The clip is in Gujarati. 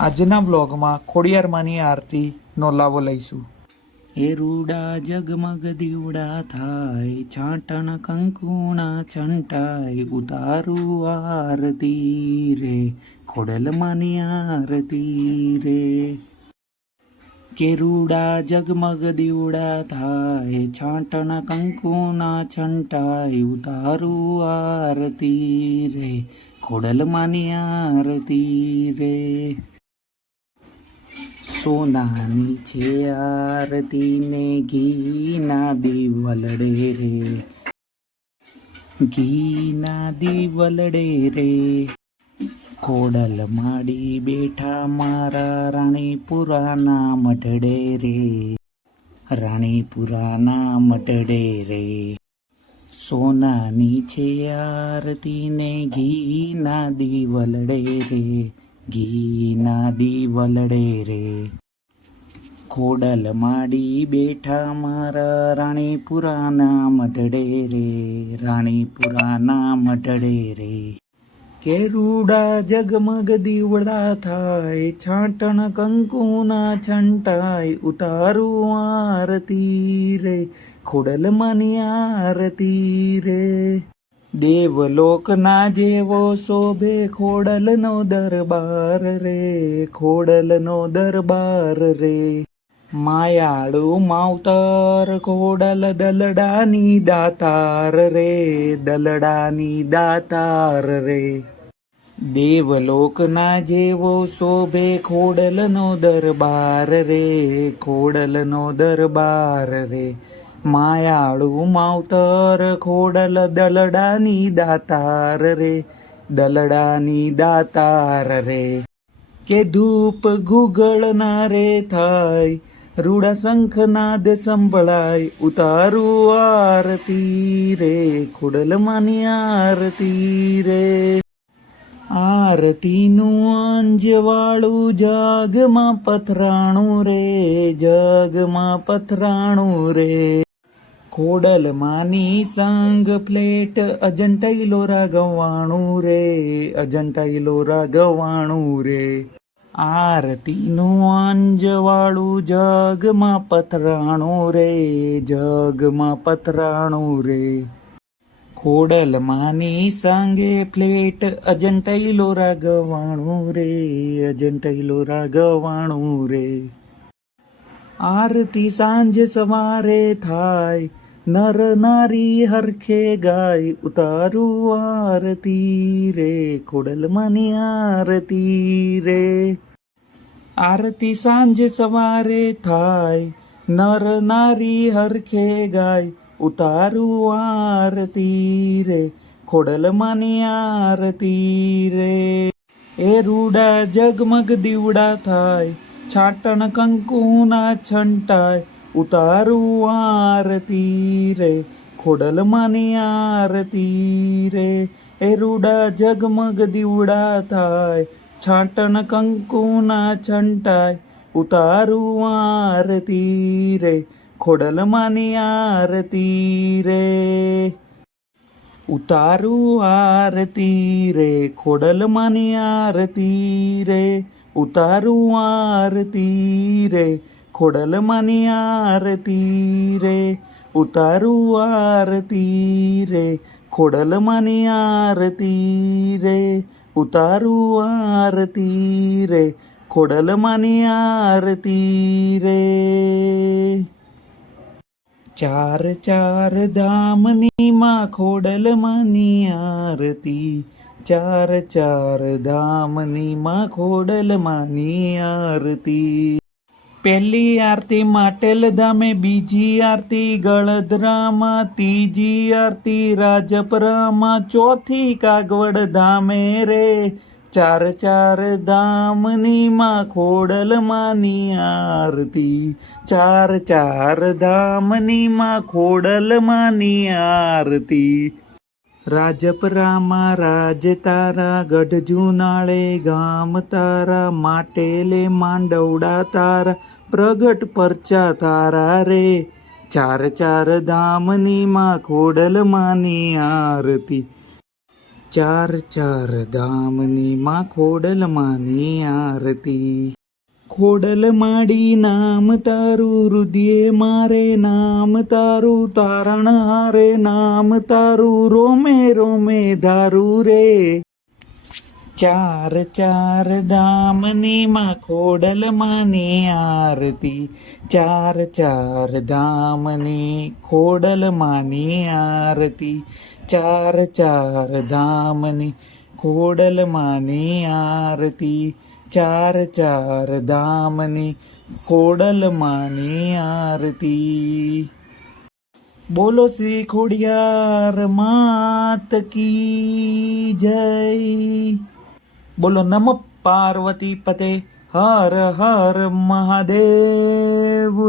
આજના વ્લોગમાં ખોડિયારમાંની આરતીનો લાવો લઈશું. એ રૂડા જગમગ દીવડા થાય, છાંટણ કંકુના છંટાય, ઉતારું આરતી રે, ખોડલમાંની આરતી રે. કે રૂડા જગમગ દીવડા થાય, છાંટણ કંકુના છંટાય, ઉતારું આરતી રે, ખોડલમાંની આરતી રે. સોનાની છે આરતી ને ઘીના દીવલડે રે, ઘીના દીવલડે રે. ખોડલ માડી બેઠા મારા રાણીપુરાના મઢડે રે, રાણીપુરાના મઢડે રે. સોનાની છે આરતી ને ઘીના દીવલડે રે, ઘીના દીવલડે રે. ખોડલ માડી બેઠા મારા રાણીપુરાના મઢડે રે, રાણીપુરાના મઢડે રે. કે રૂડા જગમગ દીવડા થાય, છાંટણ કંકુના છંટાય, ઉતારું આરતી રે, ખોડલમાંની આરતી રે. દેવલોકના જેવો શોભે ખોડલનો દરબાર રે, ખોડલનો દરબાર રે. માયાળુ માવતર ખોડલ દલડાની દાતાર રે, દલડાની દાતાર રે. દેવલોકના જેવો શોભે ખોડલનો દરબાર રે, ખોડલનો દરબાર રે. માયાળુ માવતર ખોડલ દલડાની દાતાર રે, દલડાની દાતાર રે. કે ધૂપ ગુગળના રે થાય, રૂડા શંખનાદ સંભળાય, ઉતારું આરતી રે, ખોડલમાંની આરતી રે. આરતીનું અંજવાળું જગમાં પથરાણું રે, જગમાં પથરાણું રે. ખોડલમાંની સંગ પ્લેટ અજંટાઈલો રાગવાણું રે, અજંટાઈલો રાગવાણું રે. આરતીનું અંજવાળું જગમાં પથરાણું રે, જગમાં પથરાણું રે. ખોડલમાંની સંગે પ્લેટ અજંટાઈલો રાગવાણું રે, અજંટાઈલો રાગવાણું રે. આરતી સાંજ સવારે થાય, નર નારી હરખે ગાય, ઉતારું આરતી રે, ખોડલમાંની આરતી રે. આરતી સાંજ સવારે થાય, નર નારી હરખે ગાય, ઉતારું આરતી રે, ખોડલમાંની આરતી રે. એ રૂડા જગમગ દીવડા થાય, છાંટણ કંકુના છંટાય, ઉતારું આરતી રે, ખોડલમાંની આરતી રે. એ રૂડા જગમગ દીવડા થાય, છાંટણ કંકુના છંટાય, ઉતારું આરતી રે, ખોડલમાંની આરતી રે. ઉતારું આરતી રે, ખોડલમાંની આરતી રે, ઉતારું આરતી રે, ખોડલમાંની આરતી રે. ઉતારું આરતી રે, ખોડલમાંની આરતી રે, ઉતારું આરતી રે, ખોડલમાંની આરતી રે. ચાર ચાર ધામની માં ખોડલમાંની આરતી, ચાર ચાર ધામની માં ખોડલમાંની આરતી. પહેલી આરતી માટેલ ધામે, બીજી આરતી ગળધરામાં, ત્રીજી આરતી રાજપરામાં, ચોથી કાગવડ ધામે રે. ચાર ચાર ધામની માં ખોડલમાંની આરતી, ચાર ચાર ધામની માં ખોડલમાંની આરતી. રાજપરામાં રાજ તારા, ગઢ જુનાળે ગામ તારા, માટેલે માંડવડા તારા, પ્રગટ પરચા તારા રે. ચાર ચાર ધામની માં ખોડલમાંની આરતી. ચાર ચાર ધામની માં ખોડલમાની આરતી. ખોડલ માડી નામ તારું, રુધિયે મારે નામ તારું, તારણ હારે નામ તારું, રોમે રોમે ધારું રે. ચાર ચાર ધામની માં ખોડલમાની આરતી. ચાર ચાર ધામની ખોડલમાની આરતી. ચાર ચાર ધામની ખોડલમાની આરતી. ચાર ચાર ધામની ખોડલમાની આરતી. બોલો શ્રી ખોડિયાર માત કી જય. બોલો નમઃ પાર્વતી પતે. હર હર મહાદેવ.